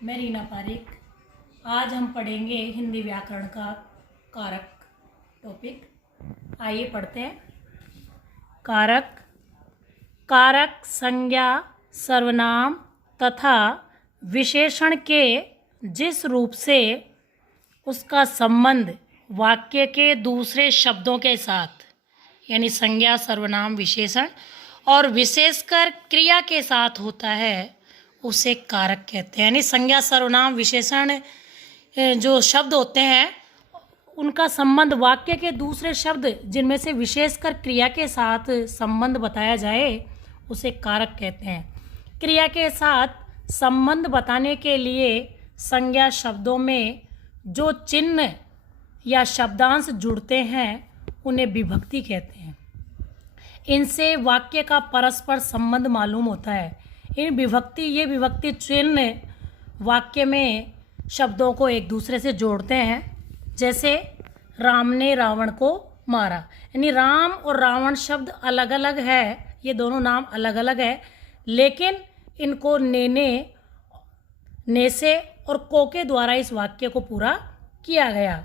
मैं रीना पारिक। आज हम पढ़ेंगे हिंदी व्याकरण का कारक टॉपिक। आइए पढ़ते हैं। कारक। कारक संज्ञा, सर्वनाम तथा विशेषण के जिस रूप से उसका संबंध वाक्य के दूसरे शब्दों के साथ यानी संज्ञा, सर्वनाम, विशेषण और विशेषकर क्रिया के साथ होता है उसे कारक कहते हैं। यानी संज्ञा, सर्वनाम, विशेषण जो शब्द होते हैं उनका संबंध वाक्य के दूसरे शब्द जिनमें से विशेषकर क्रिया के साथ संबंध बताया जाए उसे कारक कहते हैं। क्रिया के साथ संबंध बताने के लिए संज्ञा शब्दों में जो चिन्ह या शब्दांश जुड़ते हैं उन्हें विभक्ति कहते हैं। इनसे वाक्य का परस्पर संबंध मालूम होता है। ये विभक्ति चिन्ह वाक्य में शब्दों को एक दूसरे से जोड़ते हैं। जैसे राम ने रावण को मारा, यानी राम और रावण शब्द अलग अलग है, ये दोनों नाम अलग अलग है, लेकिन इनको ने से और को के द्वारा इस वाक्य को पूरा किया गया।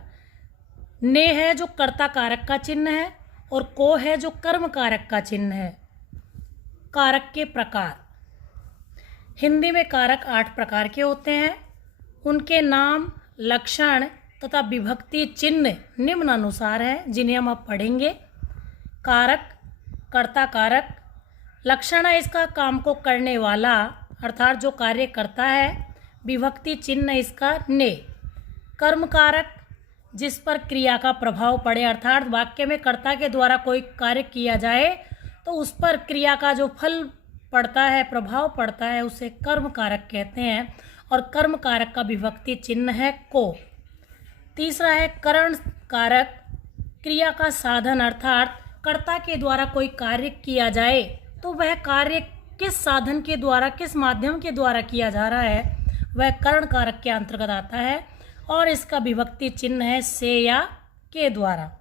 ने है जो कर्ता कारक का चिन्ह है और को है जो कर्म कारक का चिन्ह है। कारक के प्रकार। हिंदी में कारक 8 प्रकार के होते हैं। उनके नाम, लक्षण तथा विभक्ति चिन्ह निम्नानुसार हैं जिन्हें हम अब पढ़ेंगे। कारक, कर्ता कारक। लक्षण है इसका काम को करने वाला अर्थात जो कार्य करता है। विभक्ति चिन्ह इसका ने। कर्म कारक, जिस पर क्रिया का प्रभाव पड़े अर्थात वाक्य में कर्ता के द्वारा कोई कार्य किया जाए तो उस पर क्रिया का जो फल पड़ता है, प्रभाव पड़ता है, उसे कर्म कारक कहते हैं। और कर्म कारक का विभक्ति चिन्ह है को। तीसरा है करण कारक। क्रिया का साधन अर्थात कर्ता के द्वारा कोई कार्य किया जाए तो वह कार्य किस साधन के द्वारा, किस माध्यम के द्वारा किया जा रहा है वह करण कारक के अंतर्गत आता है और इसका विभक्ति चिन्ह है से या के द्वारा।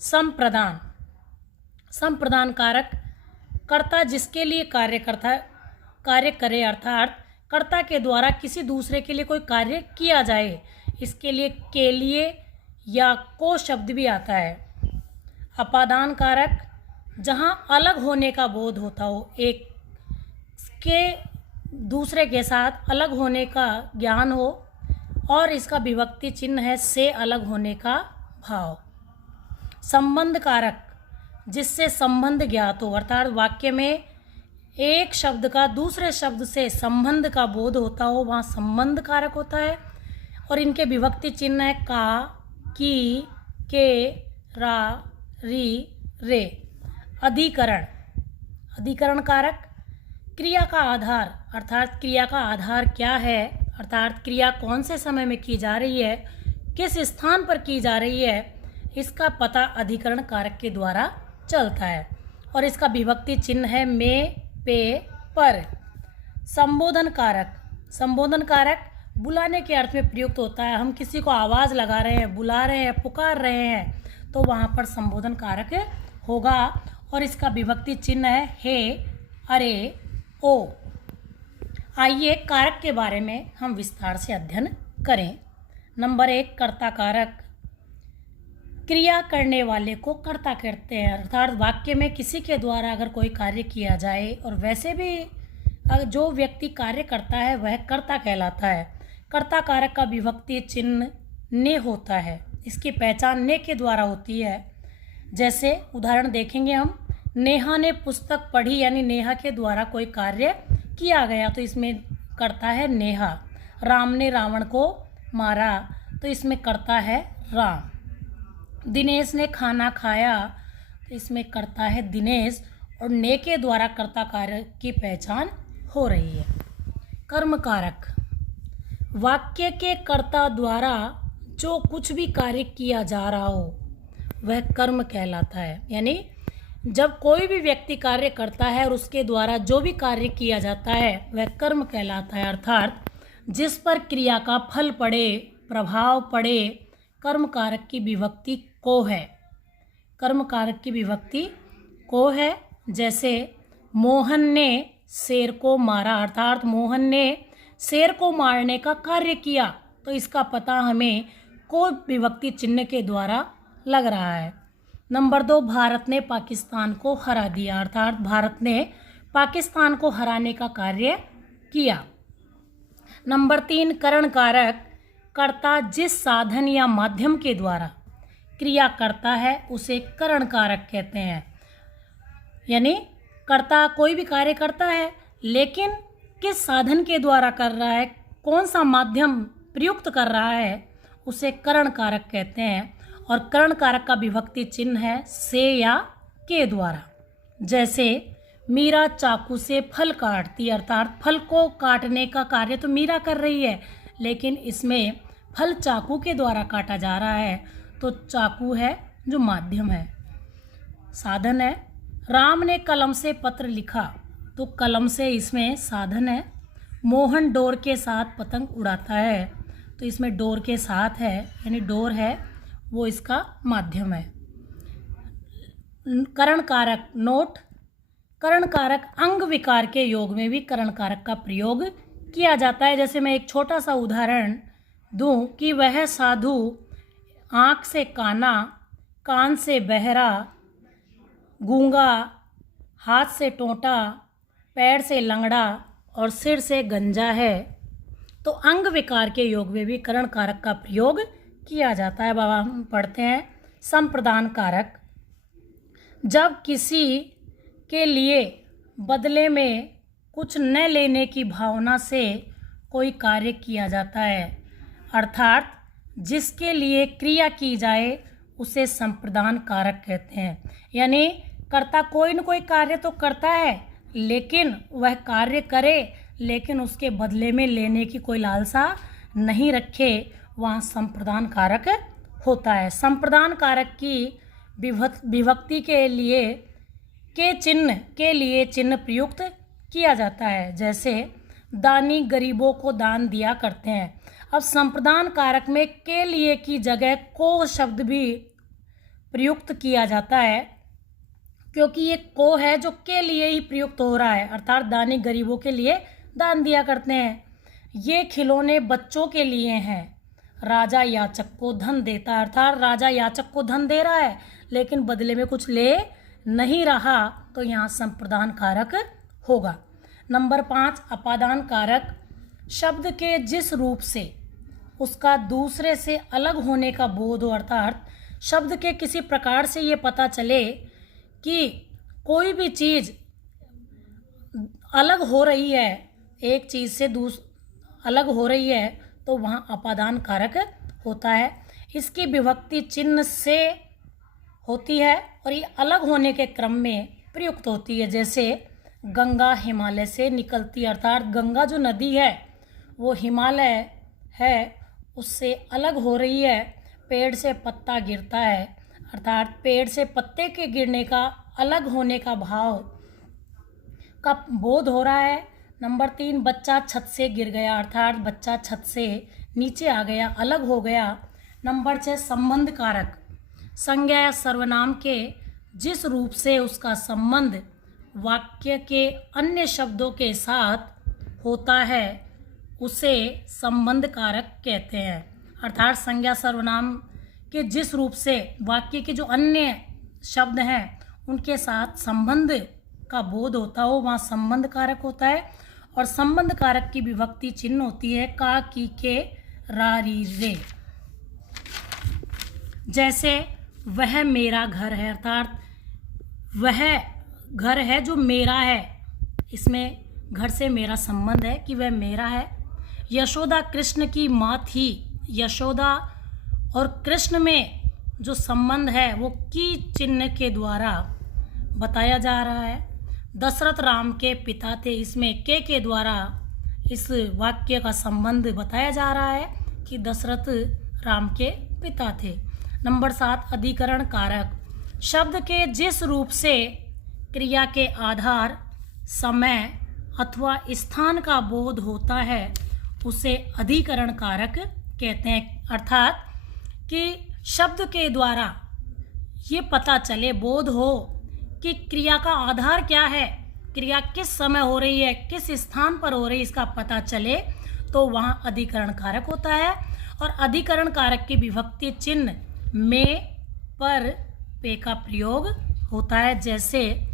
संप्रदान। संप्रदान कारक। कर्ता जिसके लिए कार्य करे अर्थात कर्ता के द्वारा किसी दूसरे के लिए कोई कार्य किया जाए, इसके लिए के लिए या को शब्द भी आता है। अपादान कारक। जहाँ अलग होने का बोध होता हो, एक के दूसरे के साथ अलग होने का ज्ञान हो और इसका विभक्ति चिन्ह है से अलग होने का भाव। संबंध कारक। जिससे संबंध ज्ञात हो अर्थात वाक्य में एक शब्द का दूसरे शब्द से संबंध का बोध होता हो, वहाँ संबंध कारक होता है। और इनके विभक्ति चिन्ह है का, की, के, रा, री, रे। अधिकरण। अधिकरण कारक। क्रिया का आधार अर्थात क्रिया का आधार क्या है अर्थात क्रिया कौन से समय में की जा रही है, किस स्थान पर की जा रही है, इसका पता अधिकरण कारक के द्वारा चलता है और इसका विभक्ति चिन्ह है में, पे, पर। संबोधन कारक। संबोधन कारक बुलाने के अर्थ में प्रयुक्त होता है। हम किसी को आवाज़ लगा रहे हैं, बुला रहे हैं, पुकार रहे हैं तो वहाँ पर संबोधन कारक होगा और इसका विभक्ति चिन्ह है हे, अरे, ओ। आइए कारक के बारे में हम विस्तार से अध्ययन करें। नंबर 1 कर्ता कारक। क्रिया करने वाले को कर्ता कहते हैं अर्थात वाक्य में किसी के द्वारा अगर कोई कार्य किया जाए और वैसे भी जो व्यक्ति कार्य करता है वह कर्ता कहलाता है। कर्ता कारक का विभक्ति चिन्ह ने होता है। इसकी पहचान ने के द्वारा होती है। जैसे उदाहरण देखेंगे हम, नेहा ने पुस्तक पढ़ी यानी नेहा के द्वारा कोई कार्य किया गया तो इसमें कर्ता है नेहा। राम ने रावण को मारा तो इसमें कर्ता है राम। दिनेश ने खाना खाया तो इसमें कर्ता है दिनेश और ने के द्वारा कर्ता कारक की पहचान हो रही है। कर्म कारक। वाक्य के कर्ता द्वारा जो कुछ भी कार्य किया जा रहा हो वह कर्म कहलाता है। यानी जब कोई भी व्यक्ति कार्य करता है और उसके द्वारा जो भी कार्य किया जाता है वह कर्म कहलाता है अर्थात जिस पर क्रिया का फल पड़े, प्रभाव पड़े। कर्म कारक की विभक्ति को है। कर्म कारक की विभक्ति को है। जैसे मोहन ने शेर को मारा अर्थात मोहन ने शेर को मारने का कार्य किया, तो इसका पता हमें को विभक्ति चिन्ह के द्वारा लग रहा है। नंबर 2, भारत ने पाकिस्तान को हरा दिया, अर्थात भारत ने पाकिस्तान को हराने का कार्य किया। नंबर 3, करण कारक, कर्ता जिस साधन या माध्यम के द्वारा क्रिया करता है उसे करण कारक कहते हैं। यानी कर्ता कोई भी कार्य करता है, लेकिन किस साधन के द्वारा कर रहा है, कौन सा माध्यम प्रयुक्त कर रहा है, उसे करण कारक कहते हैं। और करण कारक का विभक्ति चिन्ह है से या के द्वारा। जैसे मीरा चाकू से फल काटती, अर्थात फल को काटने का कार्य तो मीरा कर रही है, लेकिन इसमें फल चाकू के द्वारा काटा जा रहा है, तो चाकू है जो माध्यम है, साधन है। राम ने कलम से पत्र लिखा, तो कलम से इसमें साधन है। मोहन डोर के साथ पतंग उड़ाता है, तो इसमें डोर के साथ है, यानी डोर है वो इसका माध्यम है। करण कारक नोट, करण कारक अंग विकार के योग में भी करण कारक का प्रयोग किया जाता है। जैसे मैं एक छोटा सा उदाहरण दूं कि वह साधु आँख से काना, कान से बहरा, गूंगा, हाथ से टोंटा, पैर से लंगड़ा और सिर से गंजा है। तो अंग विकार के योग में भी करण कारक का प्रयोग किया जाता है। बाबा हम पढ़ते हैं संप्रदान कारक, जब किसी के लिए बदले में कुछ न लेने की भावना से कोई कार्य किया जाता है, अर्थात जिसके लिए क्रिया की जाए उसे संप्रदान कारक कहते हैं। यानी कर्ता कोई न कोई कार्य तो करता है, लेकिन वह कार्य करे लेकिन उसके बदले में लेने की कोई लालसा नहीं रखे, वहाँ संप्रदान कारक होता है। संप्रदान कारक की विभक्ति के लिए चिन्ह प्रयुक्त किया जाता है। जैसे दानी गरीबों को दान दिया करते हैं। अब संप्रदान कारक में के लिए की जगह को शब्द भी प्रयुक्त किया जाता है, क्योंकि ये को है जो के लिए ही प्रयुक्त हो रहा है, अर्थात दानी गरीबों के लिए दान दिया करते हैं। ये खिलौने बच्चों के लिए हैं, राजा याचक को धन देता है, अर्थात राजा याचक को धन दे रहा है लेकिन बदले में कुछ ले नहीं रहा, तो यहाँ संप्रदान कारक होगा। नंबर 5, अपादान कारक, शब्द के जिस रूप से उसका दूसरे से अलग होने का बोध हो, अर्थात शब्द के किसी प्रकार से ये पता चले कि कोई भी चीज़ अलग हो रही है, एक चीज़ से अलग हो रही है, तो वहाँ अपादान कारक होता है। इसकी विभक्ति चिन्ह से होती है और ये अलग होने के क्रम में प्रयुक्त होती है। जैसे गंगा हिमालय से निकलती, अर्थात गंगा जो नदी है वो हिमालय है उससे अलग हो रही है। पेड़ से पत्ता गिरता है, अर्थात पेड़ से पत्ते के गिरने का अलग होने का भाव का बोध हो रहा है। नंबर 3, बच्चा छत से गिर गया, अर्थात बच्चा छत से नीचे आ गया, अलग हो गया। नंबर 6, संबंध कारक, संज्ञा या सर्वनाम के जिस रूप से उसका संबंध वाक्य के अन्य शब्दों के साथ होता है उसे संबंध कारक कहते हैं। अर्थात संज्ञा सर्वनाम के जिस रूप से वाक्य के जो अन्य शब्द हैं उनके साथ संबंध का बोध होता हो, वहाँ संबंध कारक होता है। और संबंध कारक की विभक्ति चिन्ह होती है का, की, के, रा, री, रे। जैसे वह मेरा घर है, अर्थात वह घर है जो मेरा है, इसमें घर से मेरा संबंध है कि वह मेरा है। यशोदा कृष्ण की माँ थी, यशोदा और कृष्ण में जो संबंध है वो की चिन्ह के द्वारा बताया जा रहा है। दशरथ राम के पिता थे, इसमें के द्वारा इस वाक्य का संबंध बताया जा रहा है कि दशरथ राम के पिता थे। नंबर 7, अधिकरण कारक, शब्द के जिस रूप से क्रिया के आधार, समय अथवा स्थान का बोध होता है उसे अधिकरण कारक कहते हैं। अर्थात कि शब्द के द्वारा ये पता चले, बोध हो कि क्रिया का आधार क्या है, क्रिया किस समय हो रही है, किस स्थान पर हो रही है, इसका पता चले, तो वहाँ अधिकरण कारक होता है। और अधिकरण कारक की विभक्ति चिन्ह में पर पे का प्रयोग होता है। जैसे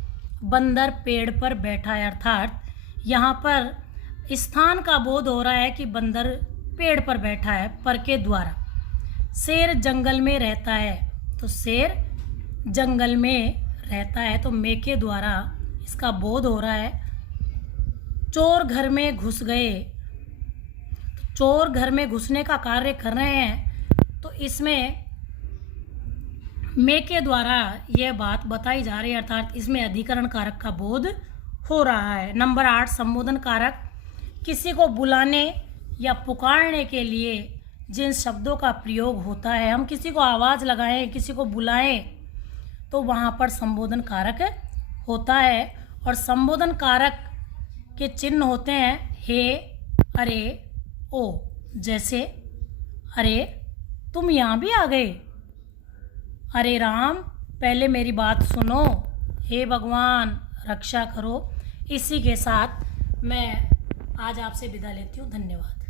बंदर पेड़ पर बैठा है, अर्थात यहाँ पर स्थान का बोध हो रहा है कि बंदर पेड़ पर बैठा है पर के द्वारा। शेर जंगल में रहता है, तो शेर जंगल में रहता है, तो में के द्वारा इसका बोध हो रहा है। चोर घर में घुस गए, तो चोर घर में घुसने का कार्य कर रहे हैं, तो इसमें में के द्वारा यह बात बताई जा रही है, अर्थात इसमें अधिकरण कारक का बोध हो रहा है। नंबर 8 संबोधन कारक। किसी को बुलाने या पुकारने के लिए जिन शब्दों का प्रयोग होता है, हम किसी को आवाज़ लगाएं, किसी को बुलाएं, तो वहाँ पर संबोधन कारक होता है। और संबोधन कारक के चिन्ह होते हैं हे, अरे, ओ। जैसे अरे तुम यहाँ भी आ गए, अरे राम पहले मेरी बात सुनो, हे भगवान रक्षा करो। इसी के साथ मैं आज आपसे विदा लेती हूँ। धन्यवाद।